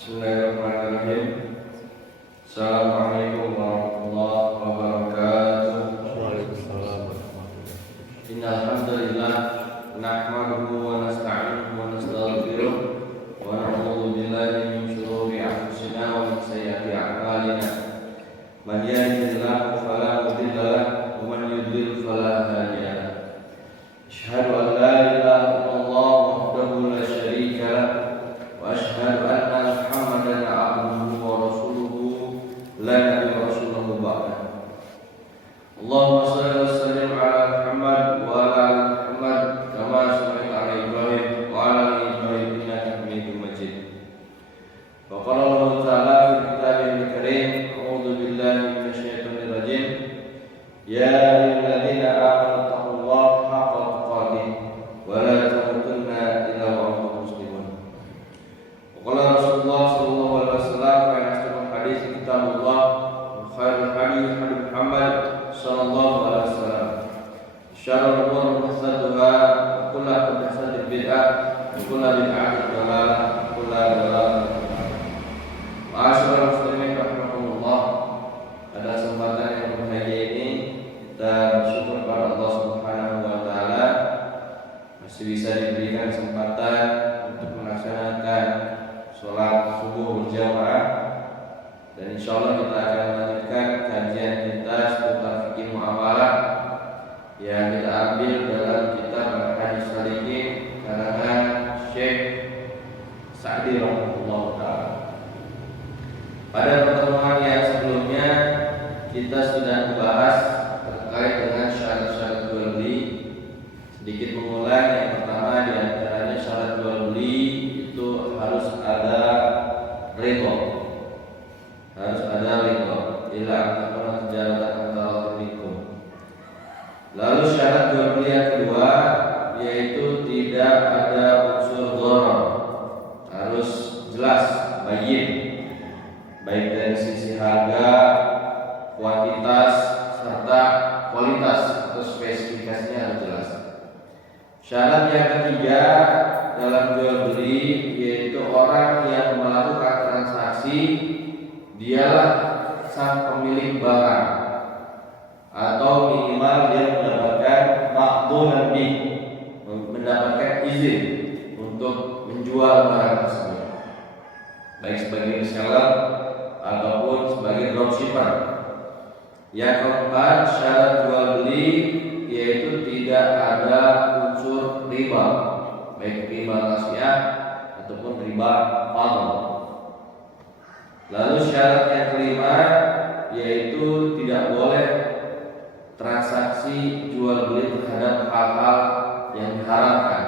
Bismillahirrahmanirrahim. Assalamualaikum warahmatullahi wabarakatuh. Waalaikumsalam warahmatullahi wabarakatuh. Innal hamdalillah nahmaduhu wa nasta'inuhu wa nastaghfiruh wa na'udzu billahi min shururi anfusina wa min sayyiati a'malina. Man yahdihillahu fala mudilla lahu wa man yudlil fala hadiya lahu. Asyhadu an la ilaha illallah wahdahu la syarika lahu wa asyhadu anna Muhammadan 'abduhu wa rasuluhu la nabiyya rasuluhu ba'da. Allahumma shalli wa sallim ala Muhammad wa ala ali Muhammad kama shallaita ala Ibrahim wa ala ali Ibrahim innaka Hamidum Majid. Wa qala Allah ta'ala fi kitabihil karim, a'udzu billahi minasy syaithanir rajim. Ya ayyuhalladzina amanu taqullaha haqqa tuqatih wa la tamutunna illa wa antum muslimun. Wa qala Rasulullah sallallahu alaihi wasallam fa asdaqul hadits kitabullah wa khairul hadits hadits Muhammad sallallahu alaihi wasallam. Syarrul umur muhdatsatuha wa kullu muhdatsatin bid'ah wa kullu bid'atin dhalalah wa kullu dhalalatin fi nar. Ma'asyiral muslimin rahimakumullah. Pada kesempatan yang berbahagia ini kita bersyukur kepada Allah Subhanahu wa taala masih bisa diberikan kesempatan untuk melaksanakan sholat subuh berjamaah, dan insyaallah kita akan melanjutkan kajian kita seputar fikih muamalah yang kita ambil dalam kitab Al-Hadis Salikin karangan Syekh Sa'di rahimahullah taala. Pada pertemuan yang sebelumnya kita sudah membahas terkait dengan syarat-syarat jual beli. Sedikit mengulang, yang pertama di antaranya syarat jual beli itu harus ada ridho. Harus ada ridho. Ila antara sejarah antara minkum. Lalu syarat jual beli yang kedua yaitu tidak ada unsur dharar. Harus jelas, bayyin, baik dari sisi harga, kuantitas serta kualitas atau spesifikasinya harus jelas. Syarat yang ketiga dalam jual beli yaitu orang yang melakukan transaksi dialah sang pemilik barang, atau minimal dia mendapatkan ma'dhunan bih, mendapatkan izin untuk menjual barang tersebut, baik sebagai reseller ataupun sebagai dropshipper. Yang keempat, syarat jual beli yaitu tidak ada unsur riba, baik riba nasiah ataupun riba fadl. Lalu syarat yang kelima yaitu tidak boleh transaksi jual beli terhadap hal-hal yang diharamkan.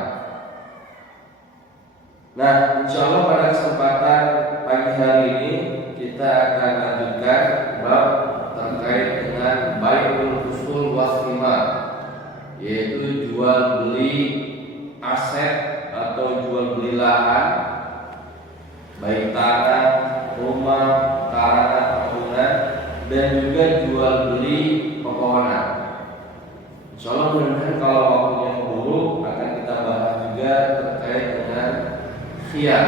Nah, insyaallah pada kesempatan pagi hari ini kita akan lanjutkan bab terkait dengan bai'ul usul was thimar, yaitu jual beli aset atau jual beli lahan, baik tanah, rumah, karangan, bangunan, dan juga jual beli pepohonan. Insyaallah mudah-mudahan kalau waktunya buruk akan kita bahas juga terkait dengan khiyar.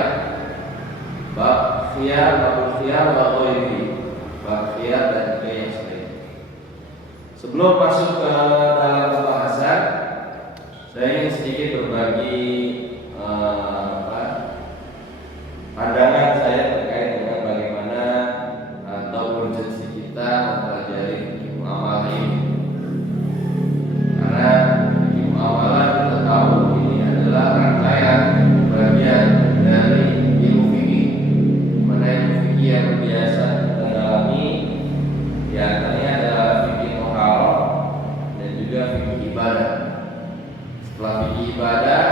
Bab khiyar, bab khiyar wa ghairi. Bab khiyar dan yang lain. Sebelum masuk ke dalam pembahasan, saya ingin sedikit berbagi pandangan saya terkait dengan bagaimana atau urgensi kita mempelajari fikih muamalah ini. Karena fikih muamalah kita tahu ini adalah rangkaian bagian dari ilmu fikih. Mana ilmu fikih yang biasa kita dalami di antaranya adalah fikih toharoh dan juga fikih ibadah. Setelah fikih ibadah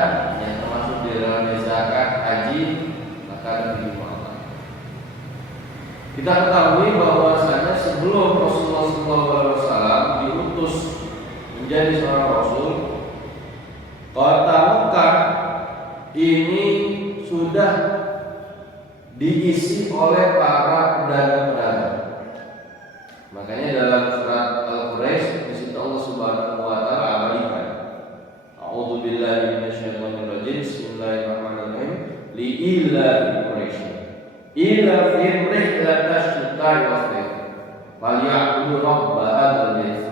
yang termasuk di dalamnya zakat, haji, maka ada fikih muamalah. Kita ketahui bahwasanya sebelum Rasulullah SAW diutus menjadi seorang Rasul, kota Mekah ini sudah diisi oleh para pedagang-pedagang. Makanya dalam surat Al-Quraisy di situ Allah Subhanahu wa taala abadikan. A'udzu billahi minasyaitonir rajim. Bismillahirrahmanirrahim. Li ila Quraisy. ila fi rihlatash syita'i was sayf falyabudu rabb hadzal bait.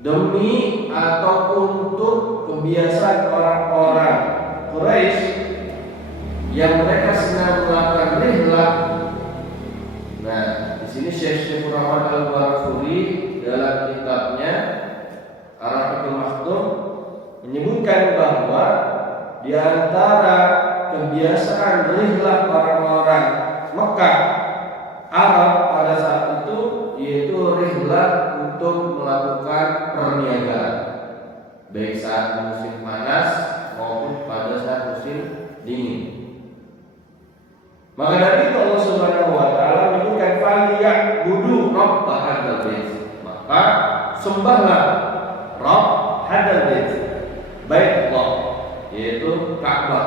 Demi atau untuk kebiasaan orang-orang Quraisy yang mereka senang melakukan rihlah. Nah, di sini Syekh Muhammad Al-Barakfuri dalam kitabnya Ar-Rahiqul Maktum menyebutkan bahwa di antara kebiasaan rihlah orang-orang Mekah Arab pada saat itu yaitu rihlah untuk melakukan perniagaan, baik saat musim panas maupun pada saat musim dingin. Maka dari itu Allah Subhanahu wa taala menyebutkan falyabudu rabb hadzal bait. Maka sembahlah Rabb hadzal bait. Baitullah, yaitu Ka'bah.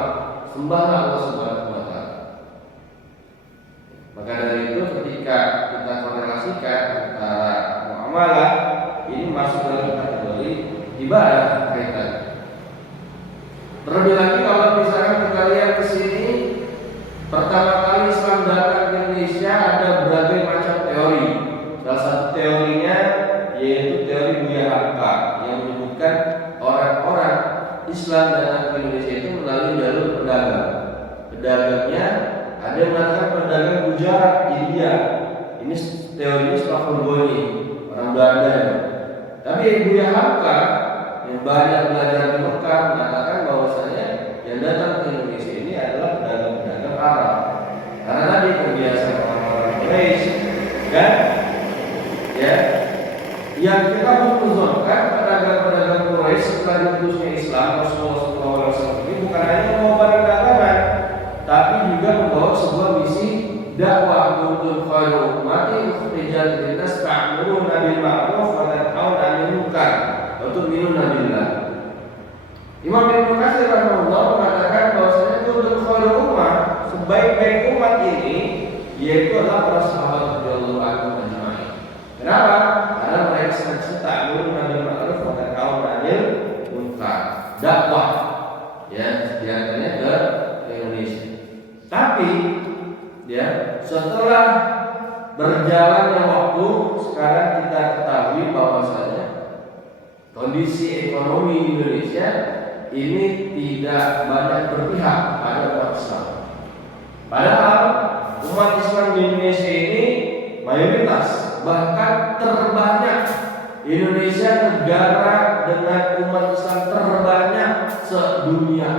Sembahlah Allah Subhanahu wa taala. Maka dari itu ketika kita korelasikan antara muamalah ini masuk dalam kategori ibadah kaitan. Terlebih lagi kalau misalkan kita lihat ke sini, pertama kali Islam datang ke Indonesia ada berbagai macam teori. Salah satu teorinya yaitu teori Buya Hamka yang menyebutkan orang-orang Islam datang ke Indonesia itu melalui jalur pedagang. Pedagangnya ada yang mengatakan pedagang Gujarat, India. Ini teorinya Sultan Goni, orang Belanda. Tapi Buya Hamka yang banyak belajar di Mekah mengatakan bahwasanya yang datang ke Indonesia ini adalah pedagang-pedagang Arab. Karena tadi kebiasaan orang-orang Quraisy, kan? Ya, yang kita menunjukkan pedagang-pedagang Quraisy setelah diutusnya Islam Rasulullah SAW ini bukan hanya membawa barang dagangan, tapi juga membawa sebuah misi dakwah untuk khairu ummati ukhrijat linnas ta'muruna bil ma'ruf wa tanhauna 'anil munkar wa tu'minuna billah. Imam Ibnu Katsir rahimahullah mengatakan bahwasanya untuk khairu ummah, sebaik-baik umat ini yaitu adalah para sahabat radhiyallahu anhum ajma'in. Kenapa? Karena mereka senantiasa ta'muruna bil ma'ruf wa tanhauna 'anil munkar. Dakwah ya diantaranya ke Indonesia. Tapi ya, setelah berjalannya waktu, sekarang kita ketahui bahwasanya kondisi ekonomi Indonesia ini tidak banyak berpihak pada umat Islam. Padahal umat Islam di Indonesia ini mayoritas, bahkan terbanyak. Indonesia negara dengan umat Islam terbanyak sedunia,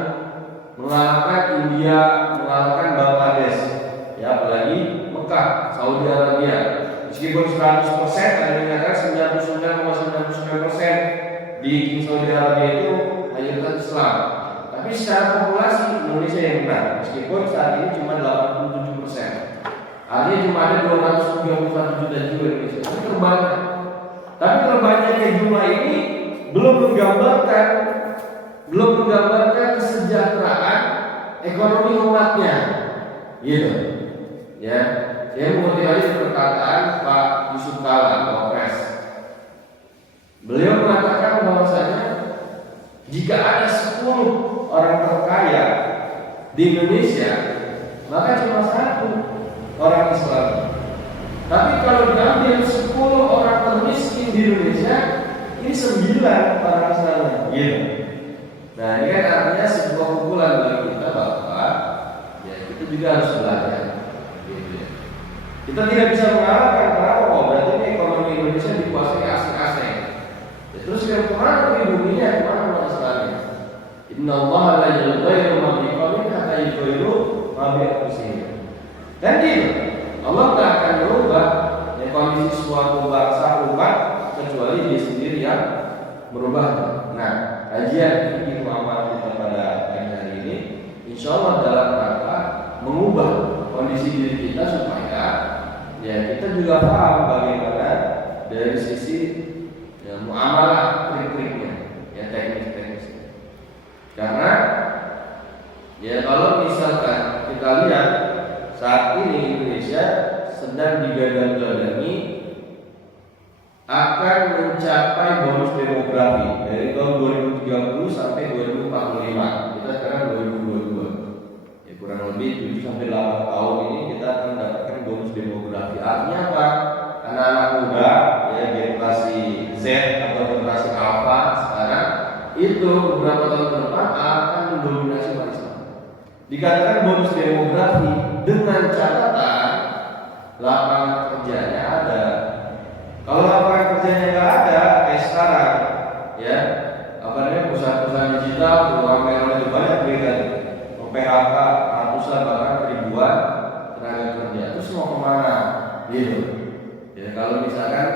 mengalahkan India, mengalahkan Bangladesh. Ya, apalagi Mekah, Saudi Arabia. Meskipun 100% ada yang mengatakan 99,99% di Saudi Arabia itu mayoritas Islam. Tapi secara populasi Indonesia yang menang, meskipun saat ini cuma 87%. Artinya cuma ada 231 juta jiwa Indonesia. Itu terbanyak. Tapi terbanyaknya jumlah ini belum menggambarkan kesejahteraan ekonomi umatnya. Gitu. Ya, saya mengutip perkataan Pak Yusuf Kala, Wapres. Beliau mengatakan bahwasanya jika ada 10 orang terkaya di Indonesia, maka cuma 1 orang Islam. Tapi kalau diambil 10 orang termiskin di Indonesia, ini 9 orang Islam. Gitu. Nah, ini kan artinya sebuah pukulan bagi kita bahwa ya kita juga harus belajar. Kita tidak bisa mengalahkan kenapa? Berarti ini ekonomi Indonesia dikuasai asing-asing. Ya, terus yang kemana pribadinya? Kemana umat Islam? Inna Allah la yughayyiru ma biqaumin hatta yughayyiru ma bi anfusihim. Dan gitu, Allah tak akan merubah ya, kondisi suatu bangsa umat kecuali dia sendiri yang merubahnya. Nah, kajian fikih muamalah kita pada pagi hari ini, insya Allah dalam rangka mengubah kondisi diri kita supaya ya kita juga paham bagaimana dari sisi ya, muamalah trik-triknya, ya teknis-teknisnya. Karena ya kalau misalkan kita lihat saat ini Indonesia sedang digadang-gadangi akan mencapai bonus demografi dari tahun 2030 sampai 2045. Kita sekarang 2022. Ya kurang lebih 7 sampai 8 tahun ini kita akan mendapatkan bonus demografi. Artinya apa? Anak-anak muda ya generasi Z atau generasi Alpha sekarang itu beberapa tahun ke depan akan mendominasi umat Islam. Dikatakan bonus demografi dengan catatan lapangan kerjanya ada. Kalau lapangan kerjanya nggak ada kayak sekarang, ya apa namanya perusahaan-perusahaan digital, perusahaan lebih banyak berikan PHK ratusan bahkan ribuan tenaga kerja. Terus mau kemana? Gitu. Ya kalau misalkan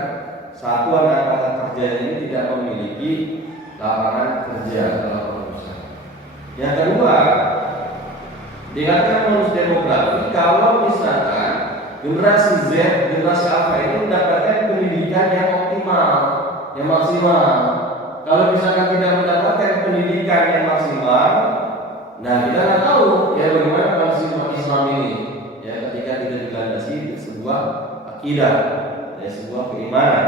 satuan angkatan kerja ini tidak memiliki lapangan kerja dalam perusahaan. Yang kedua, dikatakan bonus demografi kalau misalkan generasi Z, generasi Alpha ini mendapatkan pendidikan yang optimal, yang maksimal. Kalau misalkan tidak mendapatkan pendidikan yang maksimal, nah kita nggak tahu ya bagaimana kondisi umat Islam ini ya ketika tidak dilandasi sebuah akidah, ya sebuah keimanan,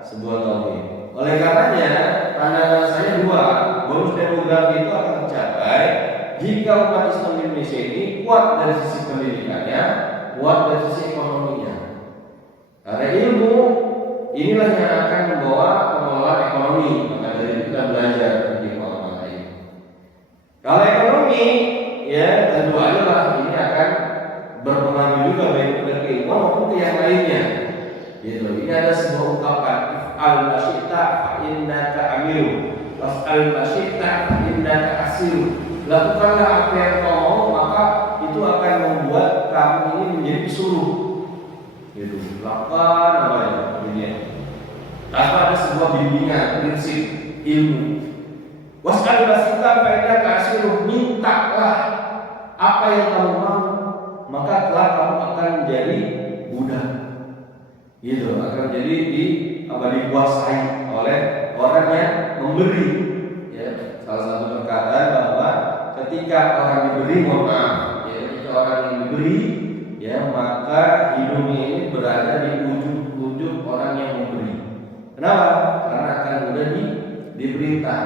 sebuah tauhid. Oleh karenanya pandangan saya dua, bonus demografi itu akan tercapai jika umat Islam di Indonesia ini kuat dari sisi pendidikannya, kuat dari sisi ekonominya. Karena ilmu inilah yang akan membawa pengelolaan ekonomi. Maka dari itu kita belajar di ulama ini. Kalau ekonomi, ya tentu aja ini akan berpengaruh juga baik pada keilmuan maupun ke yang lainnya. Gitu. Ini ada sebuah ungkapan al masyita fa innaka amiru was'al masyita fa innaka asiru. Lakukanlah apa yang kau mau, maka itu akan membuat kamu ini menjadi pesuruh. Gitu. Lakukan apa ya? Tanpa ada sebuah bimbingan, prinsip ilmu. Was'al masyita fa innaka asiru. Mintalah apa yang kamu mau, maka kelak kamu akan menjadi budak. Gitu, akan menjadi dikuasai oleh orang yang memberi. Ya, salah satu perkataan bahwa ketika orang diberi, mohon maaf, ya, ketika orang yang diberi, ya maka hidupnya ini berada di ujung orang yang memberi. Kenapa? Karena akan mudah diperintah.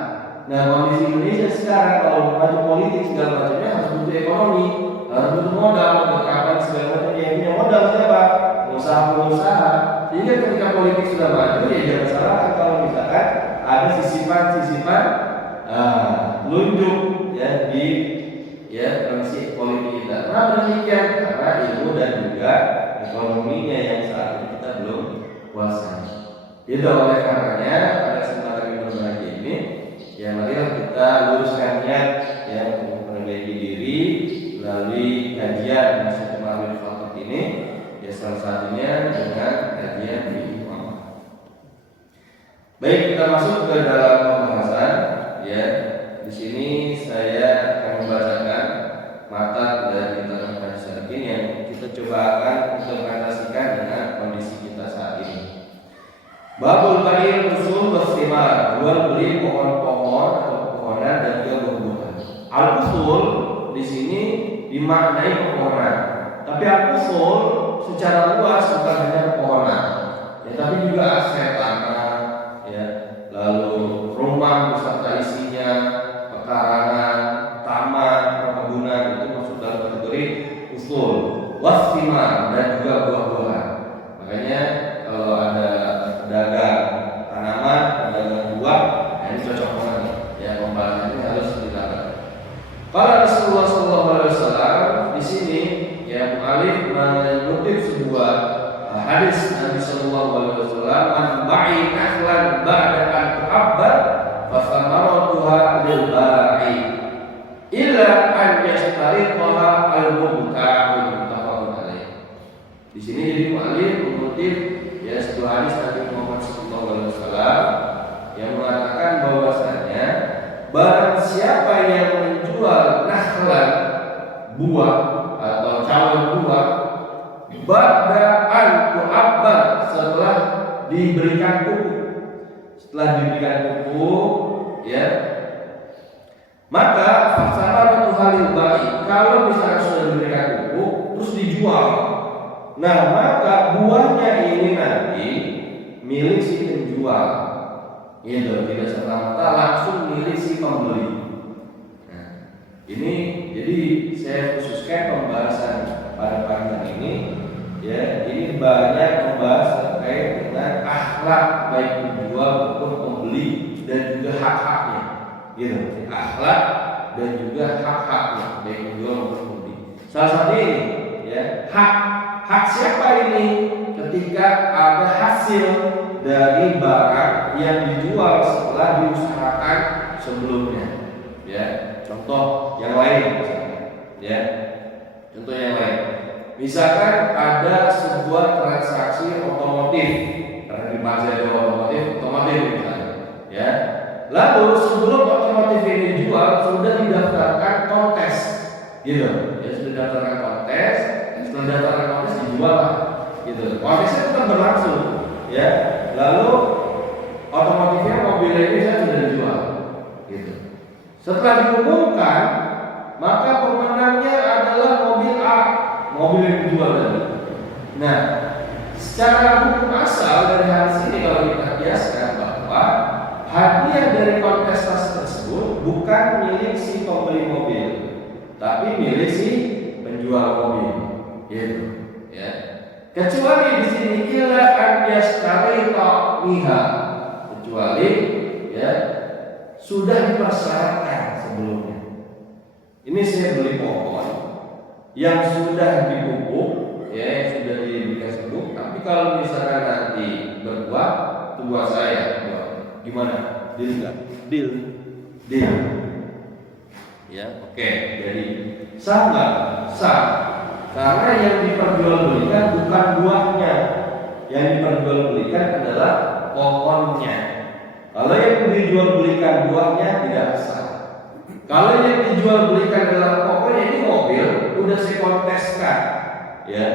Nah, kondisi Indonesia sekarang kalau maju politik segala macamnya harus butuh ekonomi, harus butuh modal, berkapan segala macam. Yang punya modal siapa? Pengusaha. Sehingga ketika politik sudah maju, ya jangan salahkan kalau misalkan ada sisipan lunjuk ya di transisi politik kita. Kenapa demikian? Karena ilmu dan juga ekonominya yang saat ini kita belum kuasai. Itu oleh karenanya pada kesempatan yang berbahagia ini, ya marilah kita luruskan niat ya untuk memperbaiki diri melalui kajian Masjid Marwil Fakat ini. Ya salah satunya dengan kajian di Muhammad. Baik, kita masuk ke dalam pembahasan. Ya, di sini saya akan membacakan matan dari kitab hadis syarqin yang kita coba akan implementasikan dengan kondisi kita saat ini. Babul ba'il usul wastimar, jual beli pohon-pohon atau pepohonan dan juga buah-buahan. Al-usul di sini dimaknai pepohonan, tapi al-usul secara luas bukan hanya pepohonan, ya, tapi juga aset tanah, ya, lalu rumah beserta isinya, pekarangan, taman, perkebunan itu masuk dalam kategori usul. Wastimar dan juga buah-buahan. Makanya kalau ada pedagang tanaman, pedagang buah, ini cocok banget, ya pembahasan ini harus dilakukan. Kalau Rasulullah SAW di sini ya mu'alif mengutip sebuah hadis Nabi sallallahu alaihi wasallam, "Man ba'i nakhlan ba'da an tu'abbar fa thamaratuha lil ba'i illa an yashtariqaha al-mubta'u." Muttafaqun alaih. Di sini jadi mu'alif mengutip ya sebuah hadis Nabi Muhammad sallallahu alaihi wasallam yang mengatakan bahwasanya barang siapa yang menjual nakhlan buah atau calon buah ba'da an tu'abbar, setelah diberikan pupuk, ya, maka fasaratu halil ba'i, kalau misalnya sudah diberikan pupuk terus dijual, nah maka buahnya ini nanti milik si penjual, gitu, tidak serta-merta langsung milik si pembeli. Ini jadi saya khususkan pembahasan pada pagi hari ini ya, ini banyak membahas terkait dengan akhlak baik penjual maupun pembeli dan juga hak-haknya gitu. Akhlak dan juga hak-haknya baik penjual maupun pembeli. Salah satu ini ya, hak siapa ini ketika ada hasil dari barang yang dijual setelah diusahakan sebelumnya ya. Contoh yang lain misalkan, ya. Contoh yang lain. Misalkan ada sebuah transaksi otomotif, karena di pasar ada otomotif misalnya, ya. Lalu sebelum otomotif ini dijual sudah didaftarkan kontes, gitu. Ya sudah didaftarkan kontes, setelah didaftarkan kontes dijual, gitu. Kontesnya tetap berlangsung, ya. Lalu otomotifnya mobilnya ini sudah dijual, gitu. Setelah diumumkan, maka pemenangnya adalah mobil A, mobil yang dijual tadi. Nah, secara hukum asal dari hasil ini kalau kita kiaskan bahwa hadiah dari kontestasi tersebut bukan milik si pembeli mobil, tapi milik si penjual mobil, gitu. Ya. Kecuali di sini ila an yastarita biha, kecuali ya sudah dipersyaratkan sebelumnya. Ini saya beli pohon yang sudah dipupuk, ya, yang sudah diberikan pupuk. Tapi kalau misalkan nanti berbuah, itu buah saya, buah. Gimana? Deal nggak? Deal. Ya, oke. Jadi sah nggak? Sah. Karena yang diperjualbelikan bukan buahnya, yang diperjualbelikan adalah pohonnya. Kalau yang dijual belikan buahnya tidak sah. Kalau yang dijual belikan adalah pokoknya ini mobil udah saya konteskan, ya.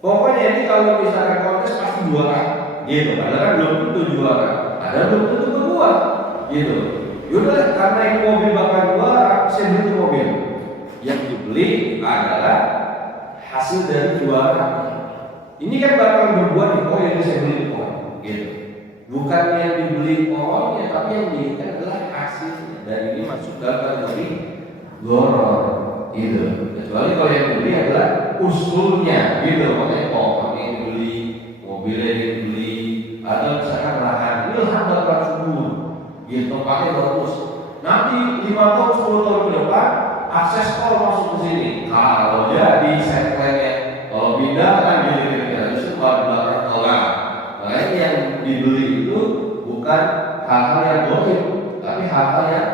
Pokoknya ini kalau misalkan kontes pasti juara, gitu. Padahal kan belum tentu juara, ada belum tentu berbuah, gitu. Yaudah karena ini mobil bakal juara, saya beli mobil. Yang dibeli adalah hasil dari juara. Ini kan bakal berbuah nih, oh ini saya beli pohon, gitu. Bukan yang dibeli pohonnya, tapi yang dibelikan adalah hasilnya. Dan ini masuk dalam kategori goror, gitu. Kecuali kalau yang dibeli adalah usulnya, gitu. Makanya pohon yang dibeli, mobilnya yang dibeli, atau misalkan lahan, ini lahan bakal subur, gitu. Pakai bagus. Nanti 5 tahun, 10 tahun ke depan, akses tol masuk ke sini. Kalau jadi segmennya, kalau pindah kan jadi justru kalau di belakang tol. Makanya yang dibeli itu bukan hal-hal yang goib, tapi hal-hal yang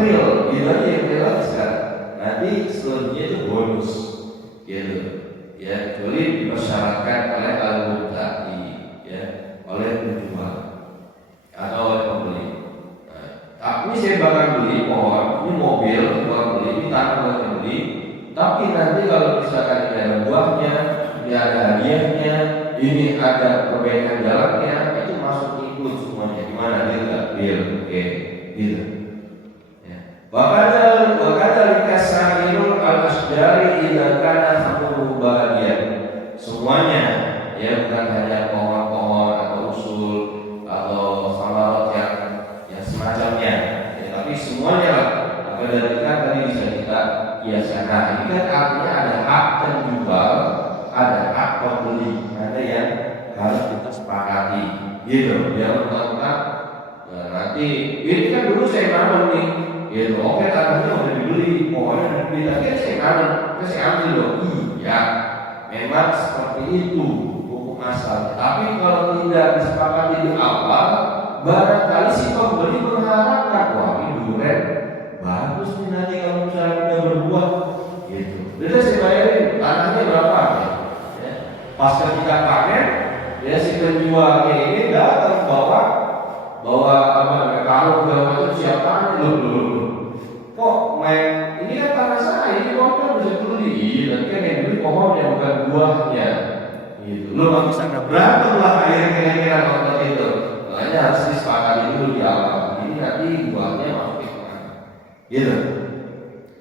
real. Gitu aja yang real sekarang. Nanti selanjutnya itu bonus, gitu. Ya, kecuali dipersyaratkan oleh al-mubtadi, ya, oleh penjual atau oleh pembeli. Nah, tapi saya bakal beli pohon, ini mobil, bakal beli, ini tanah bakal beli. Tapi nanti kalau misalkan ini ada buahnya, ini ada hadiahnya, ini ada perbaikan jalannya, itu masuk ikut semuanya. Gimana dia? Oke, gitu. Ya. Wakadal kasairul al-asjari idza kana hamluhu bahagian. Semuanya, ya, bukan hanya pohon-pohon atau usul atau samarot yang semacamnya, ya, tapi semuanya lah. Maka dari tadi bisa kita kiaskan. Nah, ini kan artinya ada hak penjual, ada hak pembeli, ada yang harus kita sepakati, gitu. Jangan mentang-mentang nanti ini kan dulu saya nanam nih, gitu. Oke, tanahnya udah dibeli, pohonnya udah dibeli, tapi kan saya nanam, saya ambil loh. Iya, memang seperti itu hukum asal. Tapi kalau tidak disepakati di awal, barangkali si pembeli mengharapkan, wah ini durian bagus nih nanti kalau misalnya udah berbuah, gitu. Jadi saya bayarin tanahnya berapa? Ya. Pas ketika panen, ya si penjualnya ini datang bawa apa kalau segala macam siapa loh. Kok main ini kan tanah saya, ini pohon kan bisa beli, tapi kan yang beli pohonnya bukan buahnya, gitu. Lo nggak bisa berantem lah akhirnya konten itu. Makanya harus disepakati dulu di awal. Ini nanti buahnya masuk ke mana, gitu.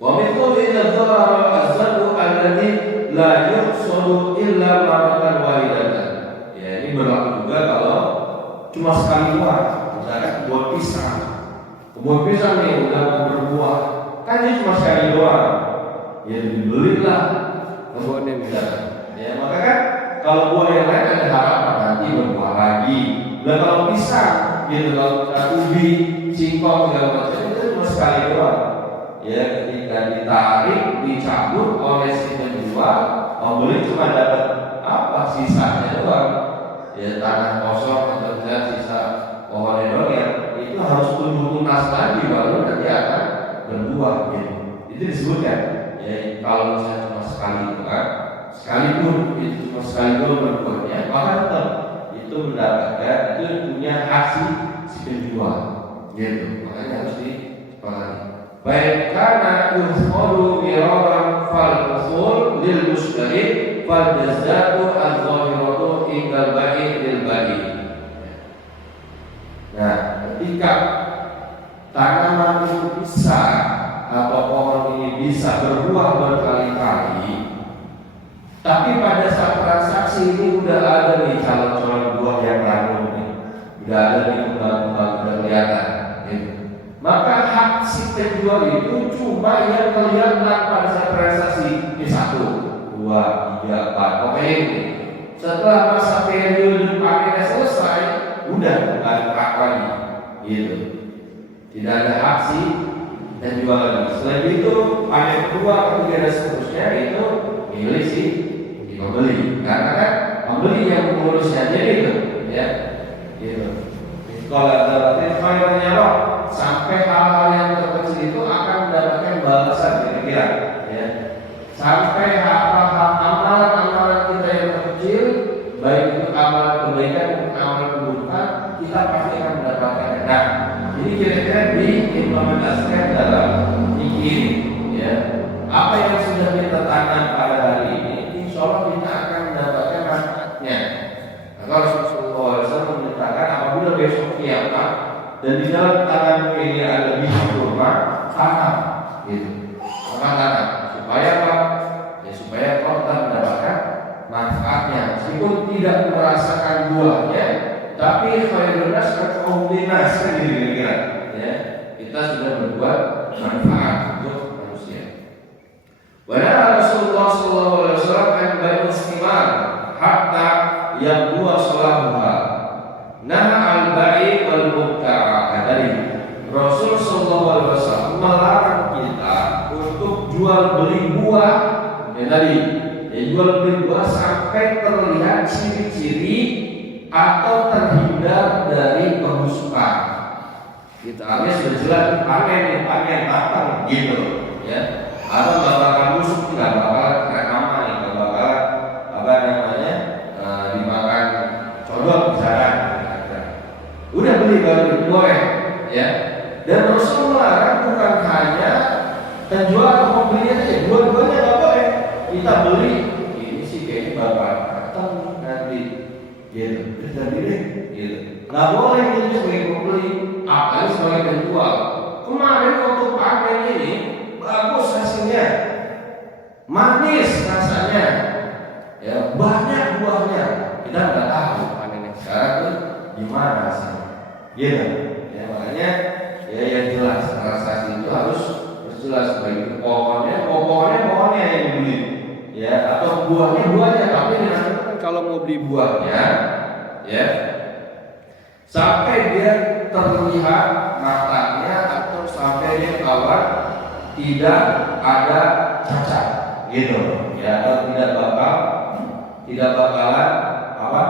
Wa min qawli dzara az-zadu alladhi la yuhsadu illa maratan wahidatan. Ya, ini berlaku juga kalau cuma sekali buah. Misalkan kebun pisang nih udah mau berbuah, kan dia cuma sekali doang, ya dibelilah Kebunnya bisa. ya. Maka kan kalau buah yang lain ada harapan nanti berbuah lagi. Dan kalau pisang gitu, kalau ubi, singkong segala macam itu cuma sekali doang, ya. Ketika ditarik, dicabut oleh si penjual, pembeli cuma dapat apa sisanya doang, ya tanah kosong atau sisa pohon doang, ya itu harus tumbuh tunas lagi baru nanti akan berbuah gitu. Itu disebutkan ya kalau misalnya cuma sekali itu kan, sekalipun itu cuma sekali doang berbuahnya, maka tetap itu mendapatkan, itu punya hasil si penjual gitu. Makanya harus dipahami. Baik karena yuhulu miraran fal usul lil mushtari fal jazatu al-zahiratu inggal ba'i lil ba'i. Nah, ketika tanaman itu bisa atau pohon ini bisa berbuah berkali-kali, tapi pada saat transaksi ini udah ada nih calon-calon buah yang ranum nih, udah ada nih kembang-kembang udah kelihatan gitu. Maka hak si penjual itu cuma yang kelihatan pada saat transaksi ini 1, 2, 3, 4, pokoknya ini. Setelah masa periode panennya selesai, udah nggak ada hak lagi gitu. Tidak ada hak si penjual lagi. Selain itu panen kedua, ketiga dan seterusnya itu milik si pembeli, karena kan pembeli yang mengurusnya jadi itu ya gitu. Kalau ada finalnya loh, sampai hal-hal yang terkecil itu akan mendapatkan balasan kira-kira ya. Sampai hal-hal amalan-amalan kita yang terkecil, baik itu amalan kebaikan maupun amalan keburukan, kita pasti akan mendapatkan. Nah, ini kira-kira diimplementasikan dalam fikih ya. Apa yang sudah kita tanam pada hari ini, insya Allah kita akan mendapatkan manfaatnya. Maka Rasulullah SAW menyatakan apabila besok kiamat dan di dalam tanganmu ini ada biji kurma, tanam, gitu. Maka tanam supaya apa? Ya supaya kau tetap mendapatkan manfaatnya, meskipun tidak merasakan buahnya, tapi khairun nas ka'um linas kan kira-kira. Ya, kita sudah berbuat manfaat untuk manusia. Wana Rasulullah SAW an bai'ul istimar hatta yang dua salamuha. Nah al-bai' wal mubtara. Tadi Rasul SAW melarang kita untuk jual beli buah. Ya tadi, ya, jual beli buah sampai terlihat ciri-ciri atau terhindar dari pembusukan. Kita alias sudah jelas panen matang gitu, ya. Atau bakal busuk, nggak bakal kena hama nih, nggak bakal apa namanya dimakan codot misalkan. Udah beli baru boleh, ya. Dan Rasul melarang bukan hanya penjual atau pembeli aja, dua-duanya nggak boleh. Kita beli ini sih kayaknya bakal matang nanti, gitu. Kita beli, gitu. Nggak boleh itu sebagai pembeli, apalagi sebagai penjual. Kemarin waktu panen ini bagus hasilnya, manis rasanya, ya banyak buahnya. Kita nggak tahu panennya sekarang tuh gimana sih, gitu. Ya makanya ya yang jelas transaksi itu harus jelas, baik pohonnya yang dibeli, ya atau buahnya. Tapi kan kalau mau beli buahnya, ya sampai dia terlihat matangnya atau sampai dia kawan tidak ada cacat gitu ya, atau tidak bakalan apa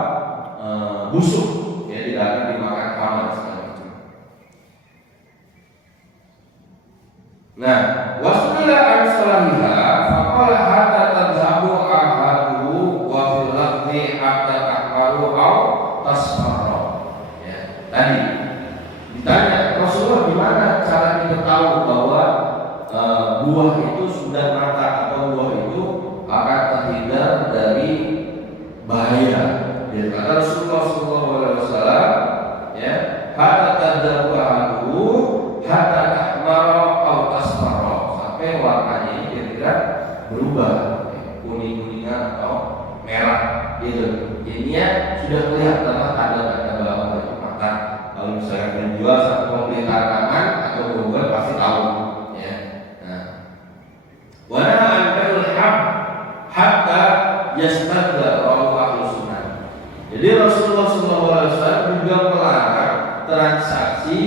busuk ya, tidak akan dimakan hama segala macam. Nah, wasila an salamiha faqala hatta tadhabu ahadu wa fil lafzi hatta tahmaru aw tasfarra. Ya, tadi ditanya Rasulullah gimana cara kita tahu bahwa buah itu sudah matang atau buah itu akan terhindar dari bahaya. Jadi kata Rasulullah SAW, ya, hatta tadzabahu hatta tahmara aw tasfara, sampai warnanya ini kira-kira berubah kuning-kuningan atau merah gitu. Jadinya sudah kelihatan tanda-tanda bahwa itu matang. Kalau misalnya menjual satu pembeli tanaman atau buah pasti tahu, ya. Nah, yastadda rawahu ahlu sunnah. Jadi Rasulullah SAW juga melarang transaksi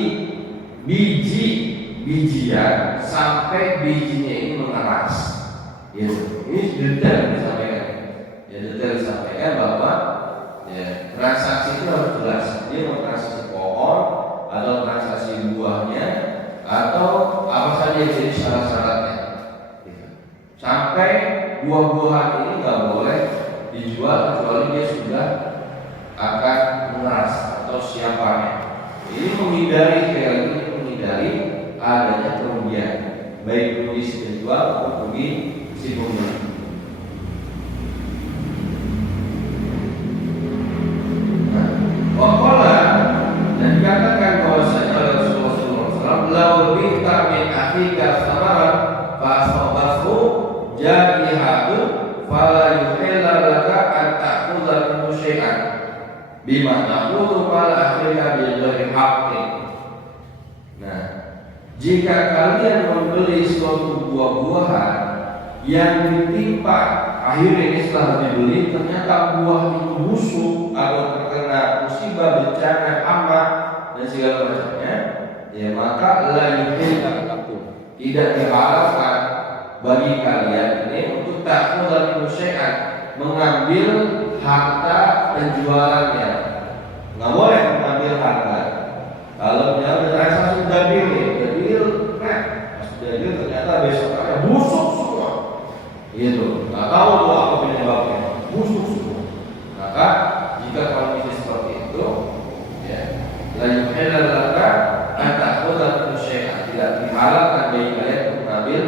bijian sampai bijinya ini mengeras. Ya, ini detail disampaikan. Ya, detail disampaikan bahwa ya, transaksi itu harus jelas. Dia mau transaksi pohon atau transaksi buahnya atau apa saja yang jadi syarat-syaratnya. Sampai buah-buahan ini nggak boleh dijual kecuali dia sudah akan mengeras atau siap panen. Ini menghindari adanya kerugian, baik rugi si penjual maupun rugi si pembeli. Waqala dan dikatakan bahwasanya oleh Rasulullah SAW, "Lau bita min akhika samaran fasabahu jadihatu fala yuhilla laka an ta'khudha minhu syai'an bima taqulu fala akhirka bi ghairi haqqin." Nah, jika kalian membeli suatu buah-buahan yang ditimpa, akhirnya ini setelah dibeli ternyata buah itu busuk atau terkena musibah, bencana, hama dan segala macamnya, ya maka la yuhilla lakum, tidak dihalalkan bagi kalian ini untuk ta'khudha minhu syai'an, mengambil harta penjualannya. Nggak boleh mengambil harta. Kalau misalnya transaksi sudah deal, ternyata besok ada busuk semua, gitu. Nggak tahu tuh apa penyebabnya, busuk semua. Maka jika kondisi seperti itu, ya, la yuhilla laka an ta'khudha minhu syai'an, tidak dihalalkan bagi kalian untuk mengambil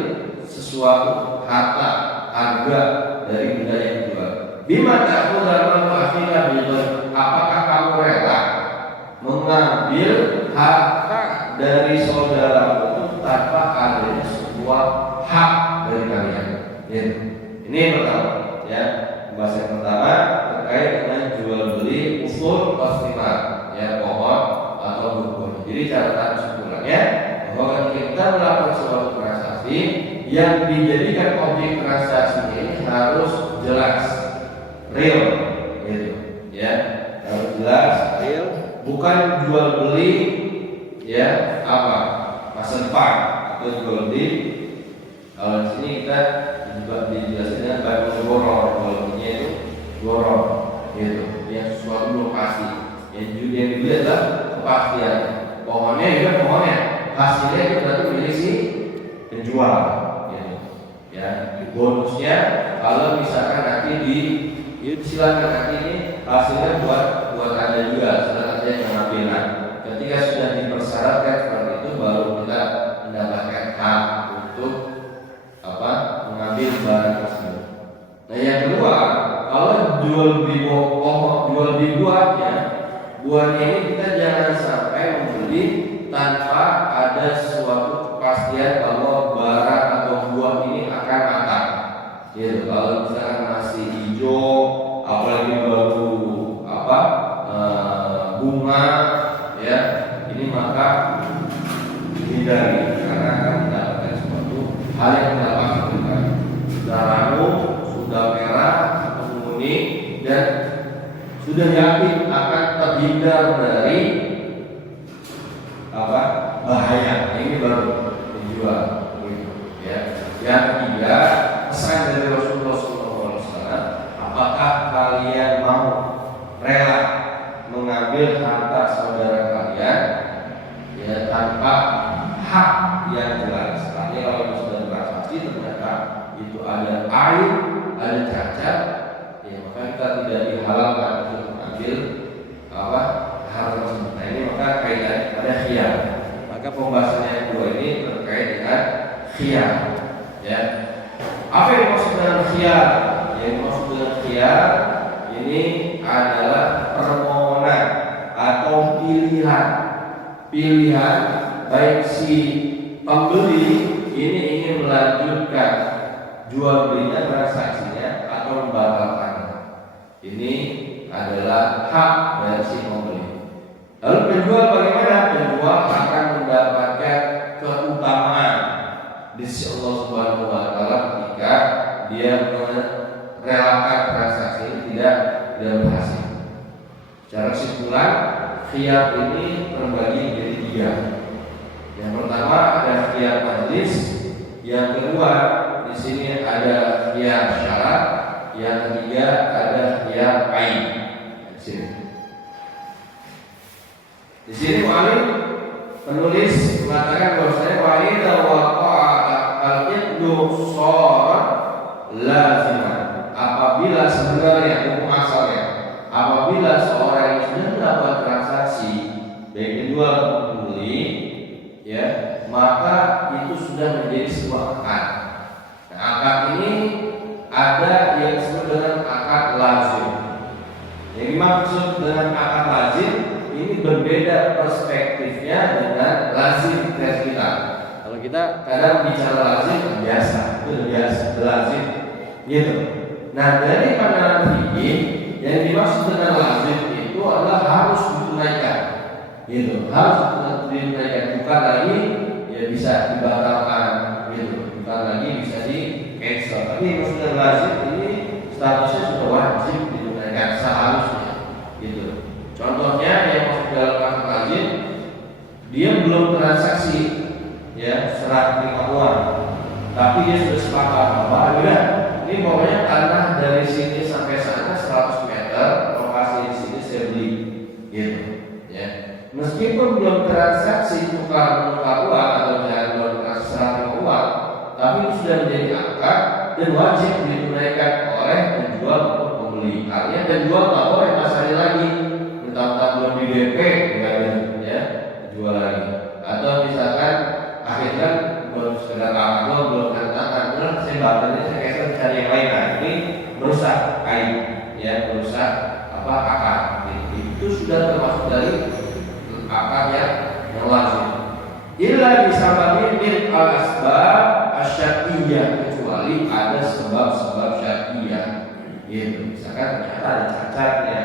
sesuatu harta dari benda yang dijual. Bima ta'khudha minhu akhika bil, apakah kamu rela mengambil harta dari saudara itu tanpa adanya sebuah hak dari kalian? Ya. Ini yang pertama, ya. Pembahasan yang pertama terkait dengan jual beli usul wastimar, ya, pohon atau buku. Jadi catatan kesimpulannya bahwa ketika kita melakukan suatu transaksi, yang dijadikan objek transaksi ini harus jelas, real, gitu, ya, harus jelas, real, bukan jual beli, ya, apa masa depan atau jual beli. Kalau di sini kita juga dijelaskan dengan bahan goror, jual belinya itu goror, gitu, yang sesuatu lokasi, yang juga adalah kepastian. Pohonnya juga pohonnya, hasilnya itu berarti milik si penjual. Ya, bonusnya kalau misalkan nanti silakan nanti ini hasilnya buat Anda juga, silakan saja pengambilan. Ketika sudah dipersyaratkan seperti itu, baru kita mendapatkan hak untuk mengambil barang tersebut. Nah, yang kedua, kalau jual beli pohon, jual beli buahnya ini kita jangan sampai membeli tanpa ada suatu kepastian bahwa barang atau buah ini akan matang. Gitu. Kalau misalkan masih hijau, apalagi baru bunga, ya, ini maka hindari karena akan mendapatkan suatu hal yang tidak pastikan. Sudah ranum, sudah merah atau kuning dan sudah yakin akan terhindar dari bahaya, ini baru dijual, gitu, ya. Yang ketiga, pesan dari Rasulullah SAW, apakah kalian mau rela mengambil harta saudara kalian, ya, tanpa hak yang jelas? Artinya kalau sudah transaksi ternyata itu ada aib, ada cacat, ya, maka kita tidak dihalalkan untuk mengambil harta tersebut. Nah, ini maka kaitannya pada khiyar. Maka pembahasan yang kedua ini terkait dengan khiyar, ya. Apa yang dimaksud dengan khiyar? Yang dimaksud dengan khiyar ini adalah permohonan atau pilihan baik si pembeli ini ingin melanjutkan jual belinya, transaksinya, atau membatalkannya. Ini adalah hak dari si pembeli. Lalu penjual bagaimana? Penjual akan mendapatkan keutamaan di sisi Allah Subhanahu wa taala ketika dia merelakan transaksi Kesimpulan, khiyar ini terbagi menjadi 3. Yang pertama ada khiyar majlis, yang kedua di sini ada khiyar syarat, yang ketiga ada khiyar ain. Di sini penulis mengatakan bahwasanya wa'idha waqa'a al-iqdu shara laziman. Apabila sebenarnya hukum asalnya, apabila seorang yang sudah melakukan transaksi baik jual maupun beli, ya, maka itu sudah menjadi sebuah akad. Nah, akad ini ada yang disebut dengan akad lazim. Yang dimaksud dengan akad lazim ini berbeda perspektifnya dengan lazim tes kita. Kalau kita kadang bicara lazim biasa, itu biasa, lazim, gitu. Nah, dari pandangan fikih yang dimaksud dengan lazim itu adalah harus ditunaikan, gitu. Harus ditunaikan, bukan lagi ya bisa dibatalkan, gitu. Bukan lagi bisa di cancel. Tapi maksudnya lazim ini statusnya sudah wajib ditunaikan seharusnya, gitu. Contohnya yang masuk dalam akad lazim, dia belum transaksi, ya, serah terima uang, tapi dia sudah sepakat bahwa udah, ini pokoknya tanah dari sini sampai sana 100 meter, lokasi di sini saya beli, gitu, ya. Meskipun belum transaksi tukar menukar uang atau belum transaksi serah terima uang, tapi itu sudah menjadi akad dan wajib ditunaikan oleh penjual maupun pembeli. Artinya penjual tak boleh masih lagi mentang-mentang belum di DP, ya, jual lagi. Atau misalkan akhirnya belum sekedar akad, belum tangan, saya batalnya saya kasih cari yang lain. Nah, ini merusak kain, ya, merusak akad. Itu sudah termasuk dari akad yang lazim. Illa bisababi min al-asbab asy-syar'iyyah, kecuali ada sebab-sebab syar'iyyah. Gitu. Misalkan ternyata ada cacatnya.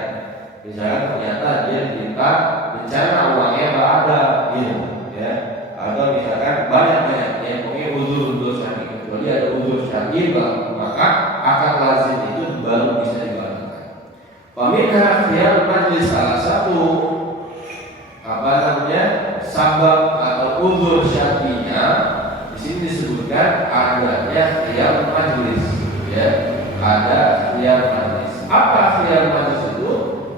Misalkan ternyata dia diminta bencana uangnya nggak ada, gitu, ya. Atau misalkan banyak ya, pokoknya uzur syar'i, kecuali ada uzur syar'i, maka akad lazim itu baru bisa dibatalkan. Paminha khiyar majlis, salah satu sabab atau uzur syar'inya di sini disebutkan adanya khiyar majlis, ya. Ada khiyar majlis. Apa khiyar majlis itu?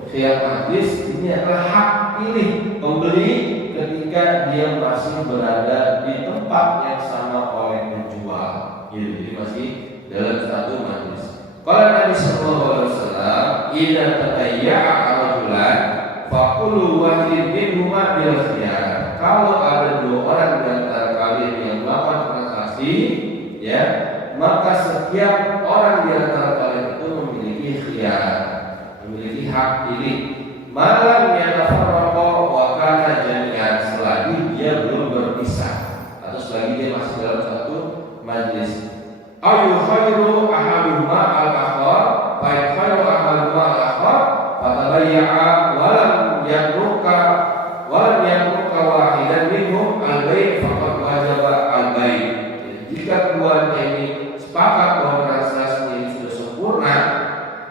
Khiyar majlis ini adalah hak pilih pembeli ketika dia masih berada di tempat yang sama oleh penjual. Jadi masih dalam satu majlis. Kalau Nabi Sallallahu Alaihi Wasallam, "Idza tabayya'a rajulan, faqulu wahidin minhuma bil khiyar." Kalau ada 2 orang di antara kalian yang melakukan transaksi, ya, maka setiap orang di antara kalian itu memiliki khiyar, memiliki hak pilih. Malam yatafarraqa wa kana jami'an, selagi dia belum berpisah atau selagi dia masih dalam satu majlis. Ayu khairu ahaduhuma al-akhar, fa khairu ahaduhuma al-akhar, fatabayya'a wa lam yatruka wahidan minhum al-bai' faqad wajaba al-bai'. Jika keduanya ini sepakat bahwa transaksi ini sudah sempurna,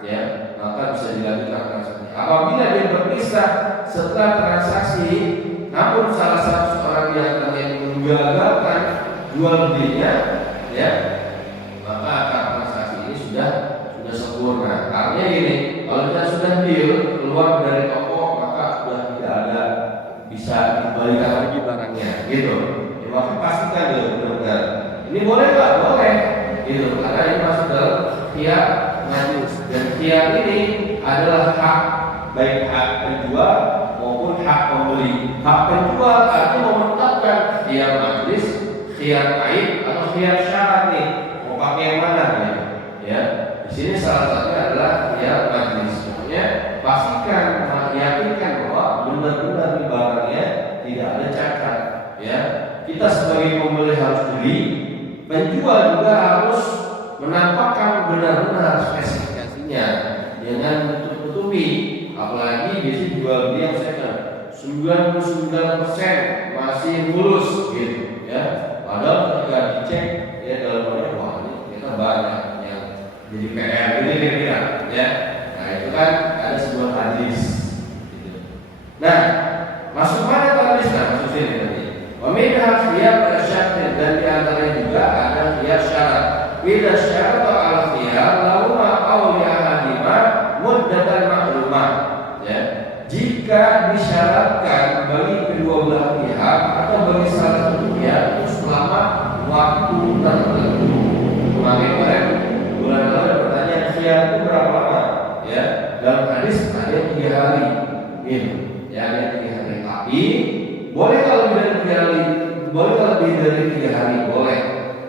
ya, maka bisa dilanjutkan transaksi. Apabila dia berpisah setelah transaksi, namun salah satu orang di antara yang menggagalkan jual belinya, ya, maka akad transaksi ini sudah sempurna. Artinya gini, kalau kita sudah deal keluar dari toko, maka sudah tidak ada bisa dikembalikan lagi barangnya, gitu. Ya, maka pastikan dulu benar-benar. Ini boleh nggak? Boleh, gitu. Karena ini masuk dalam khiyar majlis, dan khiyar ini adalah hak, baik hak penjual maupun hak pembeli. Hak penjual artinya menetapkan khiyar majlis, khiyar aib atau khiyar syarat nih. Mau pakai yang mana nih? Ya, di sini salah satunya adalah khiyar majlis. Pokoknya pastikan, yakinkan bahwa benar-benar di barangnya tidak ada cacat. Ya, kita sebagai pembeli harus beli, penjual juga harus menampakkan benar-benar spesifikasinya, jangan tutup-tutupi. Apalagi biasanya jual beli yang second 99% masih mulus, gitu, ya. Padahal ketika dicek, ya, dalamnya wah, ini kita banyak yang jadi PR, ini kira-kira, ya. Nah, itu kan ada sebuah hadis, gitu. khiyar syarat, dan di antaranya juga ada khiyar syarat. Bila syarat al khiyar launa awliya hadima muddatan maklumah. Ya, jika disyaratkan bagi kedua belah pihak atau bagi salah satu pihak itu selama waktu tertentu. Kemarin bulan lalu ada pertanyaan khiyar itu berapa lama? Ya, dalam hadis ada 3 hari. Ini, ya ada 3 hari. Tapi boleh kalau lebih dari 3 hari, boleh kalau lebih dari 3 hari boleh.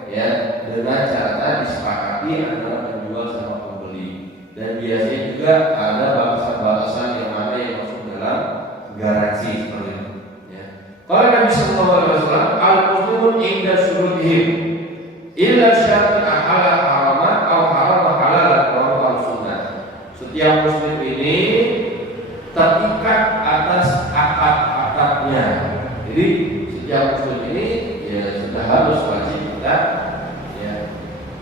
Ya, dengan catatan disepakati antara penjual sama pembeli. Dan biasanya juga ada batasan-batasan yang mana yang masuk dalam garansi seperti itu. Ya. Kalau Nabi Sallallahu Alaihi Wasallam al-muslimun inda syurutihim illa syaratan ahala haraman atau haram halal atau sunnah. Setiap muslim ini terikat atas akad-akadnya. Jadi setiap muslim ini ya sudah harus wajib kita ya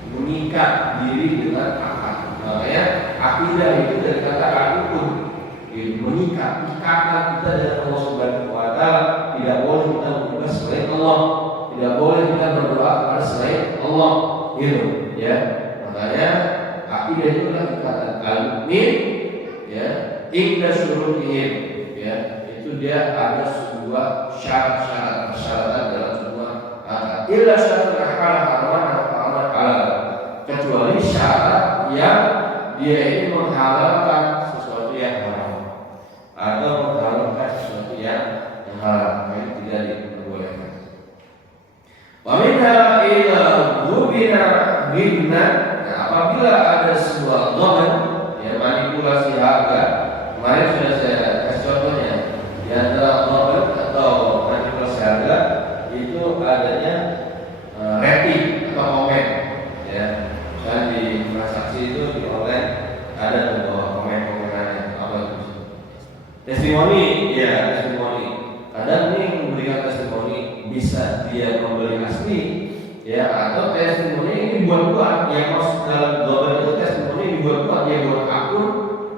mengikat diri dengan akad. Makanya akidah itu dari kata akun, mengikat ikatan kita dengan Allah Subhanahu Wa Taala. Tidak boleh kita berdoa selain Allah, tidak boleh kita berdoa kepada selain Allah, gitu ya. Makanya akidah itu adalah ikatan al-mu'min ya, inda syurutihim ya, itu dia ada sebuah syarat-syarat persyaratan dalam sebuah akad. Illa syarat haraman atau halal, kecuali syarat yang dia ini menghalalkan sesuatu yang haram atau menghalalkan sesuatu yang haram, itu tidak diperbolehkan. Wa minha ila dhubina bina. Nah, apabila ada sebuah dhaman ya, manipulasi harga, kemarin sudah saya kasih contohnya. Di antara dhaman atau manipulasi harga itu adanya rating atau komen ya. Misalnya di transaksi itu di online ada beberapa komen-komenannya, apa itu? Testimoni, ya testimoni. Kadang ini memberikan testimoni bisa dia membeli asli, ya atau testimoni ini dibuat-buat. Yang masuk dalam global itu testimoni dibuat-buat, dia buat akun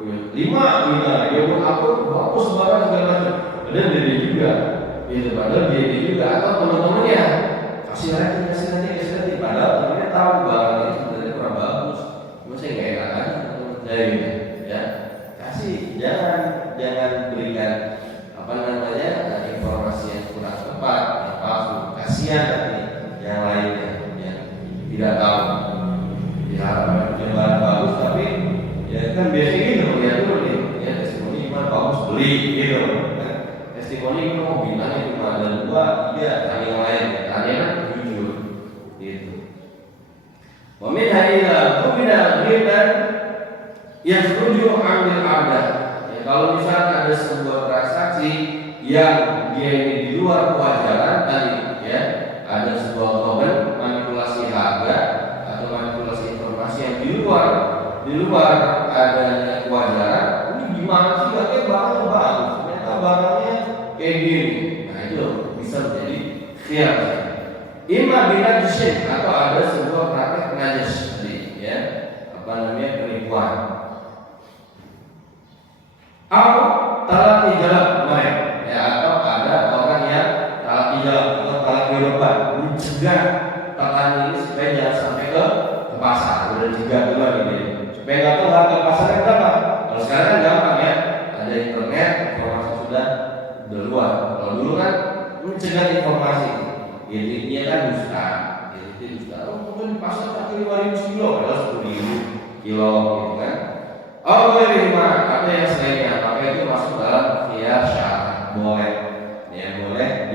5 dia buat akun bagus banget segala macam. Padahal dia juga, itu padahal dia juga atau teman-temannya kasih nanti. Padahal temannya tahu barang ini sebenarnya kurang bagus. Masa nggak enak kan? Ya kasih, jangan berikan apa namanya informasi yang kurang tepat, yang palsu. Kasihan nanti yang lainnya yang tidak tahu. Diharapkan punya barang bagus tapi ya kan biasanya gitu lihat dulu nih, ya testimoni gimana bagus beli gitu. Kan? Testimoni itu mau bintangnya cuma ada 2, tanya yang lain, tanya kan jujur gitu. Wamin hadila kubina riban yang setuju ambil adat. Ya, kalau misalnya ada sebuah transaksi yang dia ini di luar kewajaran tadi, ya ada sebuah problem manipulasi harga atau manipulasi informasi yang di luar adanya kewajaran. Ini gimana sih katanya barangnya bagus, ternyata barangnya kayak gini. Nah itu bisa menjadi khiyar. Ima bila jisim atau ada sebuah praktek najis tadi, ya apa namanya penipuan. Atau talak jalan kemarin, ya atau ada orang yang talak jalan atau talak hidupan, mencegah petani ini supaya jangan sampai ke pasar. Udah 3 bulan ini, supaya nggak tahu harga pasarnya berapa. Kalau sekarang kan gampang ya, ada internet, informasi sudah luar. Kalau dulu kan mencegah informasi. Intinya kan dusta, mungkin pasar kaki 5.000 kilo, padahal 10.000 kilo, gitu kan? Oh boleh lima, ada yang selainnya, maka itu masuk dalam khiyar syarat, boleh, ya boleh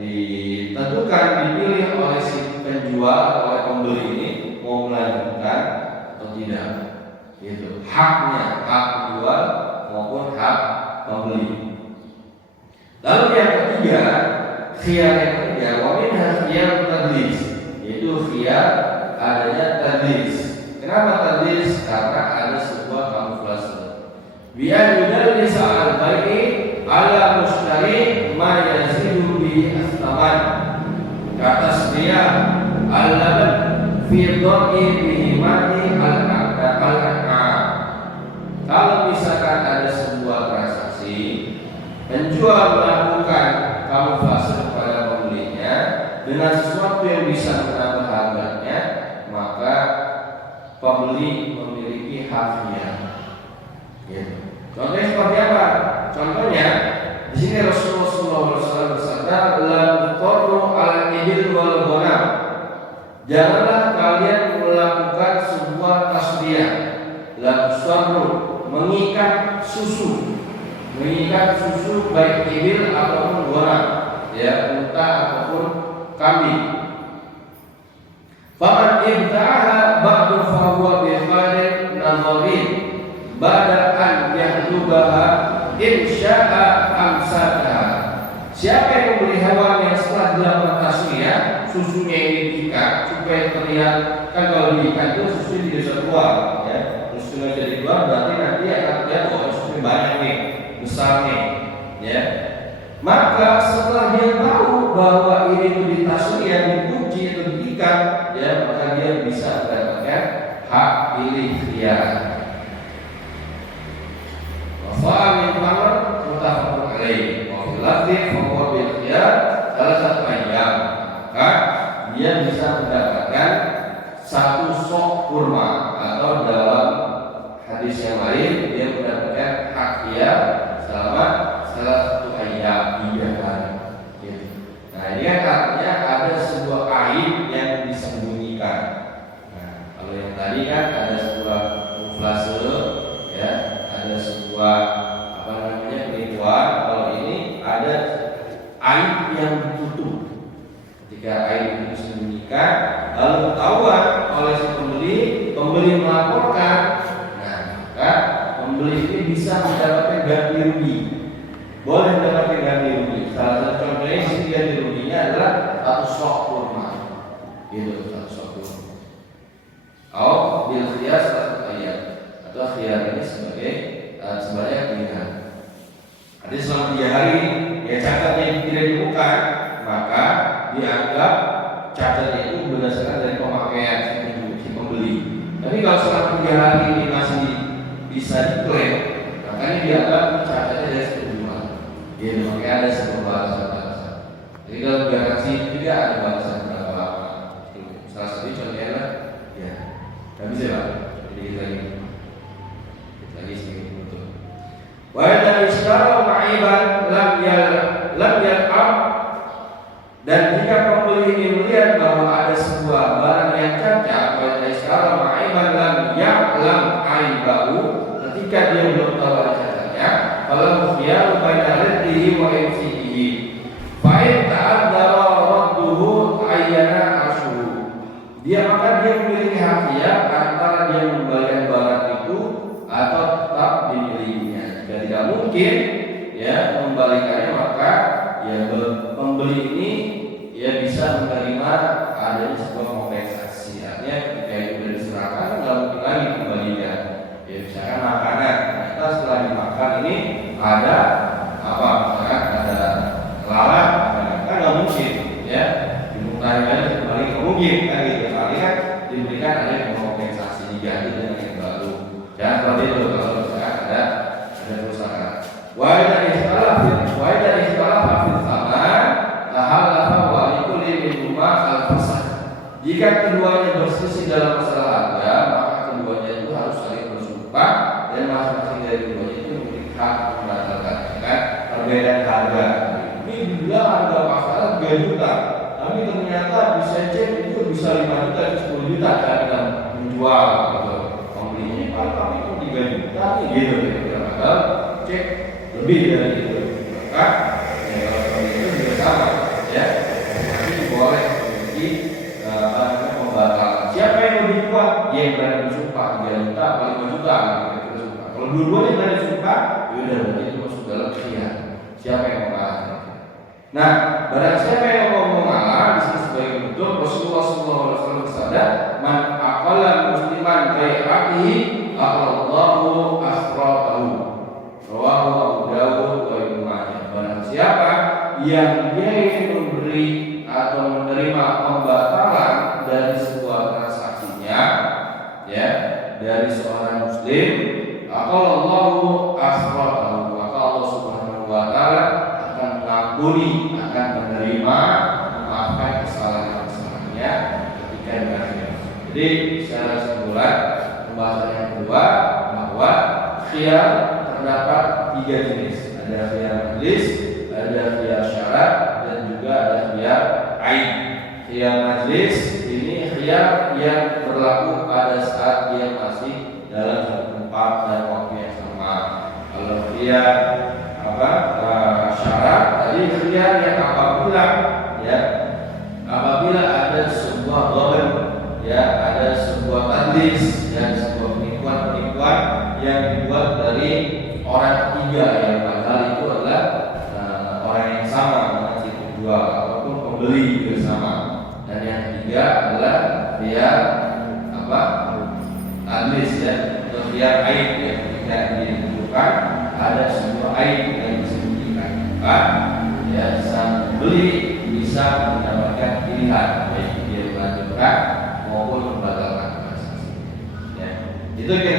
ditentukan, dipilih oleh si penjual, oleh pembeli ini mau melanjutkan atau tidak, gitu. Haknya, hak penjual maupun hak pembeli. Lalu yang ketiga, khiyar yang ketiga, wamin khiyar tadlis, yaitu khiyar adanya tadlis. Kenapa tadlis? Karena ada sebuah kamuflase. Biar yudallis al-bai'i ala mushtari ma yazidu bi astaman. Kata dia al-laban fi dha'i bihi mati al-aqda. Kalau misalkan ada sebuah transaksi, penjual melakukan kamuflase pembeli memiliki hak khiyar. Gitu. Contohnya seperti apa? Contohnya di sini Rasulullah SAW bersabda, "La tuqarru al-ibil wal ghanam." Janganlah kalian melakukan sebuah tasbiyah, la tusarru, mengikat susu baik ibil ataupun ghanam, ya, unta ataupun kambing. Faman ibta'aha ba'du fahuwa bi khairin nadharin ba'da an yahdubaha insya'a amsakaha. Siapa yang membeli hewan yang setelah dilakukan tasbiyah, susunya ini diikat supaya terlihat, kan kalau diikat itu susunya tidak bisa keluar, ya. Susunya jadi keluar berarti nanti akan terlihat oh susunya banyak nih, besar nih, ya. Maka setelah dia tahu bahwa ini itu ditasbiyah, dikunci atau diikat, ya, maka dia bisa mendapatkan hak pilih khiyar. Min tamar muttafaqun alaih wa fil lafzi fa huwa bil khiyar salah satu ayam, maka dia bisa mendapatkan satu sok kurma, atau dalam hadis yang lain dia mendapatkan hak khiyar selama salah satu ayam 3 hari. Gitu. Nah ini kan artinya ada sebuah aib yang disembunyikan. Nah kalau yang tadi kan ada sebuah muflase, ya, ada sebuah penipuan. Kalau ini ada aib yang ditutup. Ketika aib itu disembunyikan lalu ketahuan oleh si pembeli melaporkan, nah maka pembeli ini bisa mendapatkan ganti rugi. Boleh mendapatkan ganti rugi. Salah satu contohnya ganti ruginya adalah satu sok kurma. Gitu, satu sok kurma. Atau bil khiyar satu ayat, atau khiyar ini sebagai pilihan. Ada selama 3 hari ya cacatnya tidak ditemukan, maka dianggap cacatnya itu berdasarkan dari pemakaian si pembeli. Tapi kalau selama 3 hari ini masih bisa diklaim, maka ini dianggap cacatnya dari penjual. Jadi makanya ada sebuah balasan. Jadi kalau garansi juga ada balasan berapa lama. Salah satu contohnya lah, ya, nggak bisa pak. Jadi kita lagi sedikit betul. Wa idza ishtara ma'iban lam yal'ab, dan jika pembeli ini melihat bahwa ada sebuah barang yang cacat, wa idza ishtara ma'iban lam ya'lam aibahu, ketika dia belum tahu ada cacatnya, falahu khiyaru baina riddihi wa imsikihi. Fa in ta'addara radduhu ayyana ashuhu. Maka dia memiliki hak khiyar antara dia mengembalikan barang itu atau tetap dimilikinya. Jika tidak mungkin ya mengembalikannya, maka ya pembeli ini ya bisa menerima adanya sebuah kompensasi. Artinya ketika itu sudah diserahkan nggak mungkin lagi kembalikan. Ya misalkan makanan, ternyata setelah dimakan ini ada apa? Misalkan ada lalat, kan nggak mungkin ya dimuntahkan kembali, nggak mungkin kan gitu. Kalian diberikan ada kompensasi diganti dengan yang baru. Jangan seperti itu kalau misalkan ada perusahaan. Wa idza ikhtalafa fil thaman lahalafa wa likulli minhuma al-fasad. Jika keduanya berselisih dalam masalah harga, maka keduanya itu harus saling bersumpah dan masing-masing dari keduanya itu memiliki hak membatalkan, kan? Perbedaan harga. Ini dibilang harga pasaran 3 juta, tapi ternyata bisa cek itu bisa 5 juta, 10 juta cara kita menjual gitu. Pembelinya kalau kami itu 3 juta gitu, padahal cek lebih dari itu. Maka ya, kalau seperti itu juga sama ya, masih boleh memiliki pembatalan. Siapa yang lebih kuat? Dia yang berani bersumpah 3 juta atau 5 juta gitu, bersumpah. Kalau dua-duanya berani bersumpah, ya udah berarti itu masuk dalam khiyar. Siapa yang mengalah? Nah, barang siapa yang mau mengalah di sini sebagai bentuk Rasulullah SAW bersabda, "Man aqalla musliman bai'atihi aqallahu asratahu." Rawahu Abu Dawud wa Ibnu Majah. Barang siapa yang dia ingin memberi atau menerima pembatalan dari sebuah transaksinya, ya, dari seorang muslim, aqallahu asratahu, maka Allah Subhanahu wa taala akan mengampuni, akan menerima, memaafkan kesalahan-kesalahannya ketika dia. Jadi secara kesimpulan khiyar terdapat 3 jenis. Ada khiyar majlis, ada khiyar syarat, dan juga ada khiyar ain. Khiyar majlis ini khiyar yang berlaku pada saat dia masih dalam satu tempat dan waktu yang sama. Kalau khiyar syarat tadi khiyar yang apabila ada sebuah dhamir, ada sebuah tadlis dan sebuah penipuan yang dibuat dari orang ketiga yang padahal itu adalah orang yang sama dengan si penjual ataupun pembeli bersama. Dan yang ketiga adalah dia tadlis atau dia aib yang tidak ditentukan, ada sebuah aib yang disembunyikan. Sang pembeli bisa mendapatkan pilihan baik dia melanjutkan maupun membatalkan transaksi. Itu kira